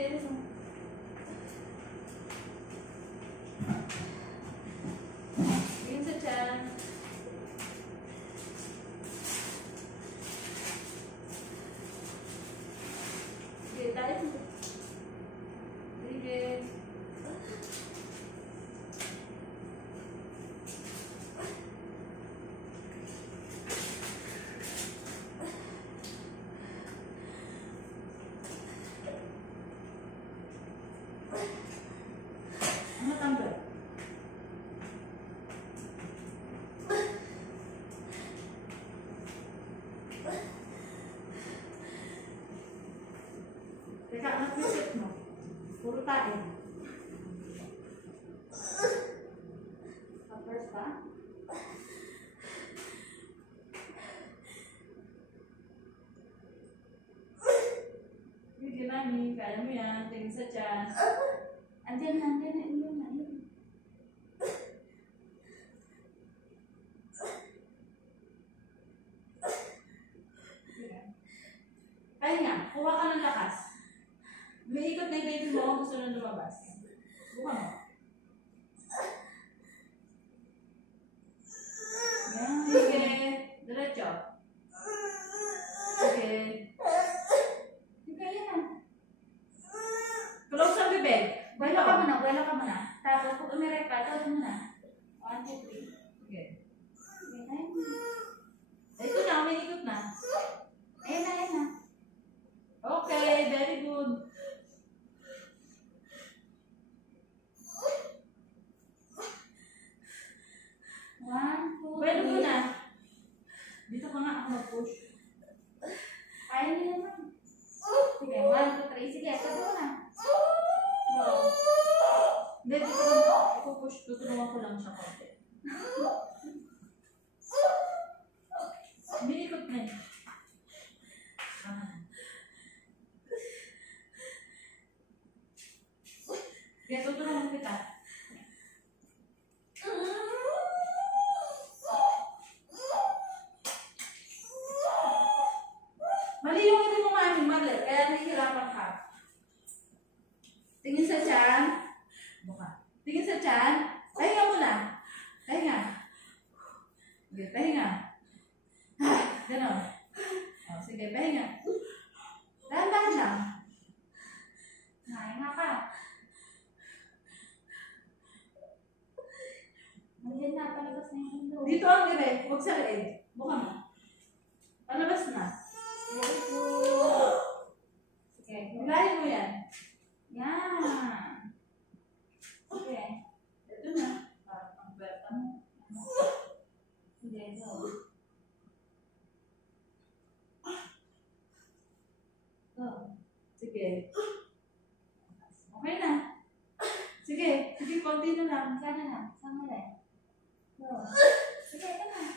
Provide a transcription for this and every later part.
sige. Tingin sa tiyan. Sige, tayo. Sige. Ano tambay? Teka, anak mo sit mo. Puro tayo. First pa? Sige, mami. Kaya mo yan. Tingin sa tiyan. Andiyan na. Kaya nga, kuha ka ng lakas. May ikot na yung baby mo, gusto na lumabas. Buka mo. Yan, sige. Diretso. Sige. Sige, yan. Close ang bibig. Buwelo ka muna. Tapos, kung umiray ka, tawag mo na. 1, 2, 3. Sige. Sige, tayo mo. Ito na, may ikot na. Ayan na. Okay, very good. Pwede mo na. Dito ka nga ako mag-push. Kaya niyo naman. Sige, 1, 2, 3. Sige, sabi mo na. No. Hindi, dito ko ipupush. Tutulungan ko lang siya konti. Binikot na yun. Kaya tutulungan kita. Mali yung hindi mo mali. Kaya nahihirapan ka. Tingin sa tiyan. Buka. Tingin sa tiyan. Pahinga muna. Pahinga. Sige, pahinga. Ganon. O, sige, pahinga. Dahan-dahan lang. Pahinga ka. Nandiyan na, palabas na yung mundo. Dito ang ire. Huwag sa leeg. Buka mo. Palabas na. Sige, hilahin mo yan. Yan. Sige. Ito na. Parang ang berta mo. Sige, ito. Ito. Sige. Okay na. Sige, konti na lang. Sana na. Sama na. Sige, ito na.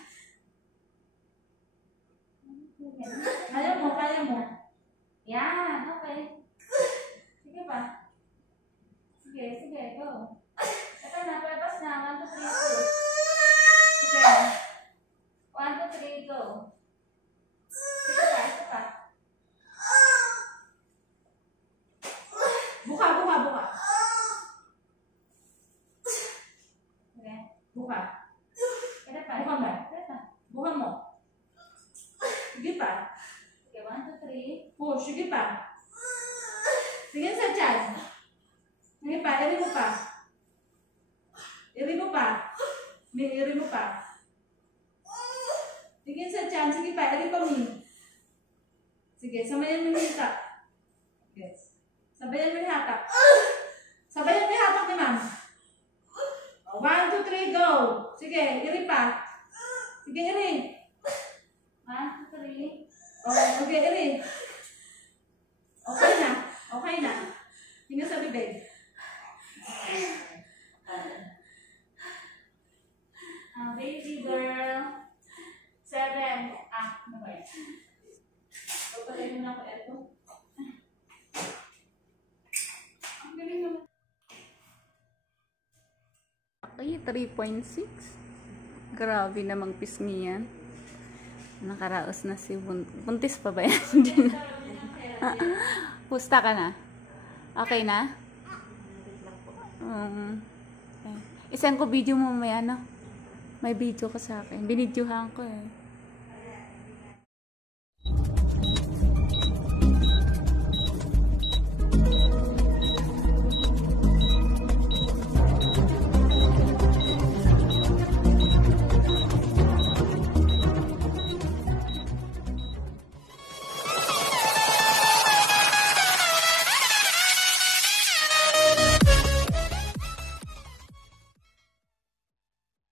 Kaya mo. Yan, okay. Sige pa. Sige, go. Ito na, palabas na. 1, 2, 3, go. Sige. 1, 2, 3, go. Ito pa. Buka. Okay, buka. Ito pa. Buka mo. Sige pa. Okay, 1, 2, 3. Push. Sige pa. Tingin sa tiyan. Sige pa. Iri mo pa. Iri mo pa. Tingin sa tiyan. Sige pa. Iri pa mi. Sige. Sabayan mo yung hatak. Yes. Sabayan mo yung hatak. Sabayan mo yung hatak ni ma'am. 1, 2, 3, go. Sige. Iri pa. Sige, iri. 1, 2, 3. Okay, iri. Okay na. Tingnan sa bibig. Baby girl. 7. Ano ba yan? Pagpalay mo na ako ito. Ang galing naman. Okay, 3.6. Grabe namang pisngi yan. Nakaraos na si buntis pa ba yan? Pusta ka na? Okay na? Wait lang po. Okay. Isend ko video mo mamaya, no? May video ka sa akin. Binidyohan ko eh.